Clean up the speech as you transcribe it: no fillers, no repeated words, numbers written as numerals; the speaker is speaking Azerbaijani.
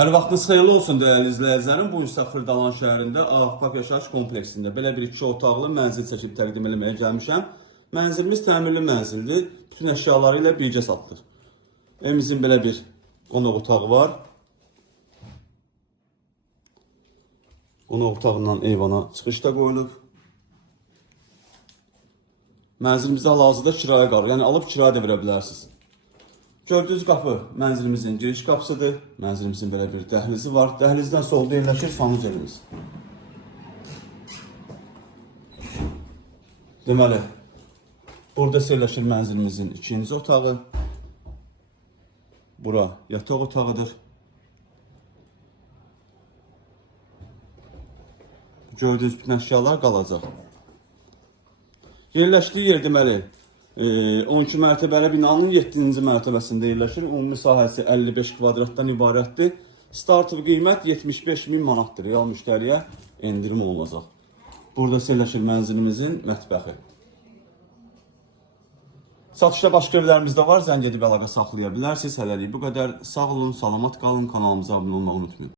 Hər vaxtınız xeyirli olsun dəyərli izləyicilərim. Bu isə Xırdalan şəhərində Ağappaq yaşayış kompleksində belə bir 2 otaqlı mənzil çəkib təqdim etməyə gəlmişəm. Mənzilimiz təmirli mənzildir. Bütün əşyaları ilə birgə satılır. Evimizin belə bir qonaq otağı var. Qonaq otağından eyvana çıxış da qoyulub. Mənzilimizdə hal-hazırda kirayə qalır. Yəni alıb kirayə də verə bilərsiniz. Gördüyünüz qapı mənzilimizin giriş qapısıdır. Mənzilimizin belə bir dəhlizi var. Dəhlizdən solda yerləşir sanuz evimiz. Deməli, burada yerləşir mənzilimizin ikinci otağı. Bura yataq otağıdır. Gördüyünüz bütün əşyalar qalacaq. Yerləşdiyi yer deməli 12 mərtəbəli binanın 7-ci mərtəbəsində yerləşir. Ümumi sahəsi 55 kvadratdan ibarətdir. Startı qiymət 75.000 manatdır. Real müştəriyə endirim olunacaq. Burada yerləşir mənzilimizin mətbəxi. Satışda başqa evlərimiz də var. Zəng edib əlaqə saxlaya bilərsiniz. Hələlik bu qədər. Sağ olun, salamat qalın. Kanalımıza abunə olmağı unutmayın.